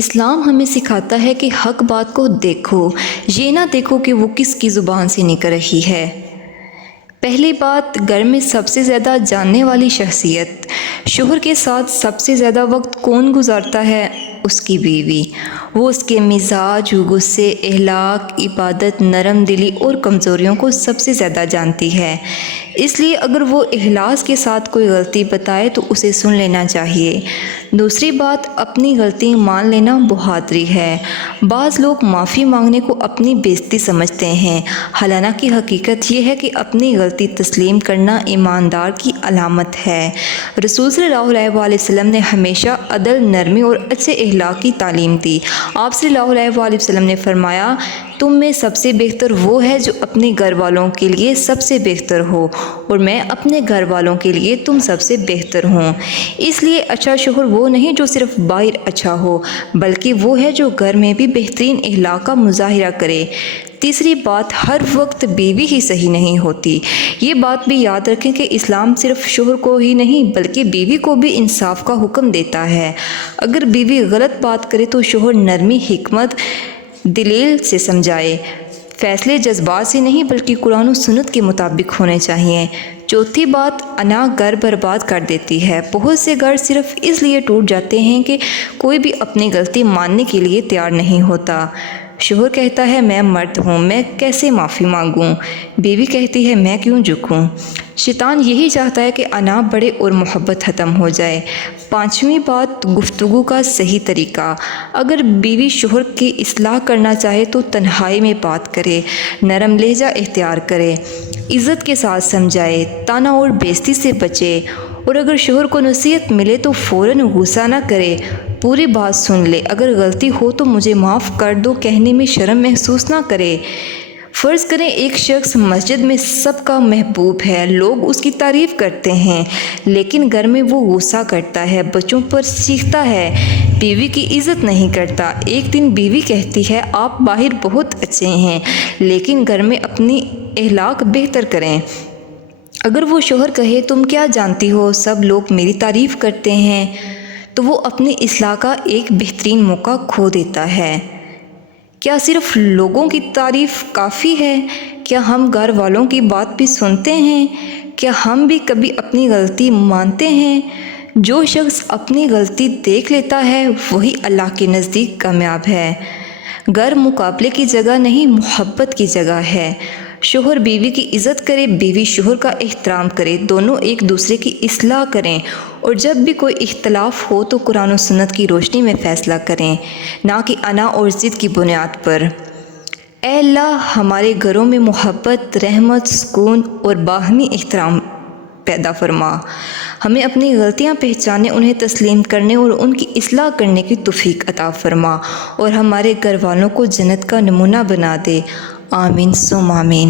اسلام ہمیں سکھاتا ہے کہ حق بات کو دیکھو، یہ نہ دیکھو کہ وہ کس کی زبان سے نکل رہی ہے۔ پہلی بات، گھر میں سب سے زیادہ جاننے والی شخصیت، شوہر کے ساتھ سب سے زیادہ وقت کون گزارتا ہے؟ اس کی بیوی۔ وہ اس کے مزاج، غصے، اخلاق، عبادت، نرم دلی اور کمزوریوں کو سب سے زیادہ جانتی ہے۔ اس لیے اگر وہ اخلاص کے ساتھ کوئی غلطی بتائے تو اسے سن لینا چاہیے۔ دوسری بات، اپنی غلطی مان لینا بہادری ہے۔ بعض لوگ معافی مانگنے کو اپنی بے عزتی سمجھتے ہیں، حالانکہ حقیقت یہ ہے کہ اپنی غلطی تسلیم کرنا ایماندار کی علامت ہے۔ رسول صلی اللہ علیہ وآلہ وسلم نے ہمیشہ عدل، نرمی اور اچھے اخلاق کی تعلیم دی۔ آپ صلی اللہ علیہ وآلہ وسلم نے فرمایا، تم میں سب سے بہتر وہ ہے جو اپنے گھر والوں کے لیے سب سے بہتر ہو، اور میں اپنے گھر والوں کے لیے تم سب سے بہتر ہوں۔ اس لیے اچھا شوہر وہ نہیں جو صرف باہر اچھا ہو، بلکہ وہ ہے جو گھر میں بھی بہترین اخلاق کا مظاہرہ کرے۔ تیسری بات، ہر وقت بیوی ہی صحیح نہیں ہوتی۔ یہ بات بھی یاد رکھیں کہ اسلام صرف شوہر کو ہی نہیں بلکہ بیوی کو بھی انصاف کا حکم دیتا ہے۔ اگر بیوی غلط بات کرے تو شوہر نرمی، حکمت، دلیل سے سمجھائے۔ فیصلے جذبات سے نہیں بلکہ قرآن و سنت کے مطابق ہونے چاہیے۔ چوتھی بات، انا گھر برباد کر دیتی ہے۔ بہت سے گھر صرف اس لیے ٹوٹ جاتے ہیں کہ کوئی بھی اپنی غلطی ماننے کے لیے تیار نہیں ہوتا۔ شوہر کہتا ہے میں مرد ہوں، میں کیسے معافی مانگوں؟ بیوی کہتی ہے میں کیوں جھکوں؟ شیطان یہی چاہتا ہے کہ انا بڑھے اور محبت ختم ہو جائے۔ پانچویں بات، گفتگو کا صحیح طریقہ۔ اگر بیوی شوہر کی اصلاح کرنا چاہے تو تنہائی میں بات کرے، نرم لہجہ اختیار کرے، عزت کے ساتھ سمجھائے، طعنہ اور بے عزتی سے بچے، اور اگر شوہر کو نصیحت ملے تو فوراً غصہ نہ کرے، پوری بات سن لے۔ اگر غلطی ہو تو مجھے معاف کر دو کہنے میں شرم محسوس نہ کرے۔ فرض کریں ایک شخص مسجد میں سب کا محبوب ہے، لوگ اس کی تعریف کرتے ہیں، لیکن گھر میں وہ غصہ کرتا ہے، بچوں پر چیختا ہے، بیوی کی عزت نہیں کرتا۔ ایک دن بیوی کہتی ہے آپ باہر بہت اچھے ہیں لیکن گھر میں اپنی اخلاق بہتر کریں۔ اگر وہ شوہر کہے تم کیا جانتی ہو، سب لوگ میری تعریف کرتے ہیں، تو وہ اپنی اصلاح کا ایک بہترین موقع کھو دیتا ہے۔ کیا صرف لوگوں کی تعریف کافی ہے؟ کیا ہم گھر والوں کی بات بھی سنتے ہیں؟ کیا ہم بھی کبھی اپنی غلطی مانتے ہیں؟ جو شخص اپنی غلطی دیکھ لیتا ہے وہی اللہ کے نزدیک کامیاب ہے۔ گھر مقابلے کی جگہ نہیں، محبت کی جگہ ہے۔ شوہر بیوی کی عزت کرے، بیوی شوہر کا احترام کرے، دونوں ایک دوسرے کی اصلاح کریں، اور جب بھی کوئی اختلاف ہو تو قرآن و سنت کی روشنی میں فیصلہ کریں، نہ کہ انا اور ضد کی بنیاد پر۔ اے اللہ، ہمارے گھروں میں محبت، رحمت، سکون اور باہمی احترام پیدا فرما۔ ہمیں اپنی غلطیاں پہچاننے، انہیں تسلیم کرنے اور ان کی اصلاح کرنے کی توفیق عطا فرما، اور ہمارے گھر والوں کو جنت کا نمونہ بنا دے۔ آمین ثم آمین۔